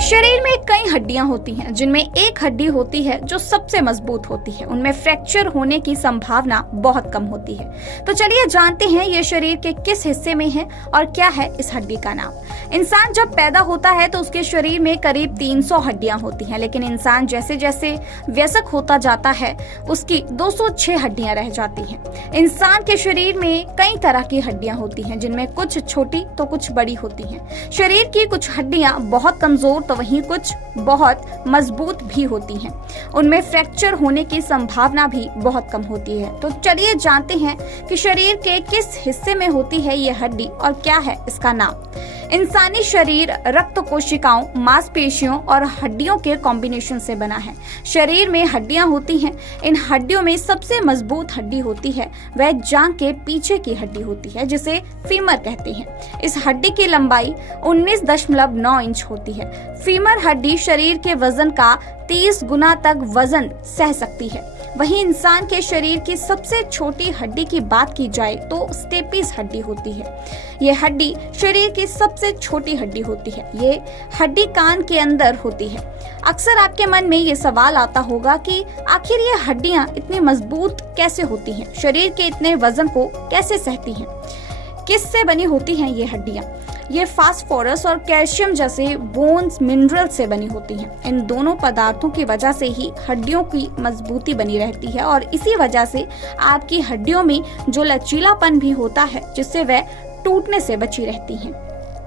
शरीर में कई हड्डियां होती हैं, जिनमें एक हड्डी होती है जो सबसे मजबूत होती है। उनमें फ्रैक्चर होने की संभावना बहुत कम होती है। तो चलिए जानते हैं ये शरीर के किस हिस्से में है और क्या है इस हड्डी का नाम। इंसान जब पैदा होता है तो उसके शरीर में करीब 300 हड्डियां होती हैं, लेकिन इंसान जैसे जैसे वयस्क होता जाता है उसकी 206 हड्डियां रह जाती हैं। इंसान के शरीर में कई तरह की हड्डियां होती हैं, जिनमें कुछ छोटी तो कुछ बड़ी होती हैं। शरीर की कुछ हड्डियां बहुत कमजोर तो वहीं कुछ बहुत मजबूत भी होती हैं। उनमें फ्रैक्चर होने की संभावना भी बहुत कम होती है। तो चलिए जानते हैं कि शरीर के किस हिस्से में होती है ये हड्डी और क्या है इसका नाम। इंसानी शरीर रक्त कोशिकाओं, मांसपेशियों और हड्डियों के कॉम्बिनेशन से बना है। शरीर में हड्डियां होती हैं। इन हड्डियों में सबसे मजबूत हड्डी होती है वह जांघ के पीछे की हड्डी होती है, जिसे फीमर कहते हैं। इस हड्डी की लंबाई 19.9 इंच होती है। फीमर हड्डी शरीर के वजन का 30 गुना तक वजन सह सकती है। वहीं इंसान के शरीर की सबसे छोटी हड्डी की बात की जाए तो स्टेपिस हड्डी होती है। ये हड्डी शरीर की सबसे छोटी हड्डी होती है। ये हड्डी कान के अंदर होती है। अक्सर आपके मन में ये सवाल आता होगा कि आखिर ये हड्डियां इतनी मजबूत कैसे होती हैं, शरीर के इतने वजन को कैसे सहती हैं, किससे बनी होती हैं ये हड्डियां। ये फास्फोरस और कैल्शियम जैसे बोन्स मिनरल से बनी होती हैं। इन दोनों पदार्थों की वजह से ही हड्डियों की मजबूती बनी रहती है और इसी वजह से आपकी हड्डियों में जो लचीलापन भी होता है, जिससे वह टूटने से बची रहती हैं।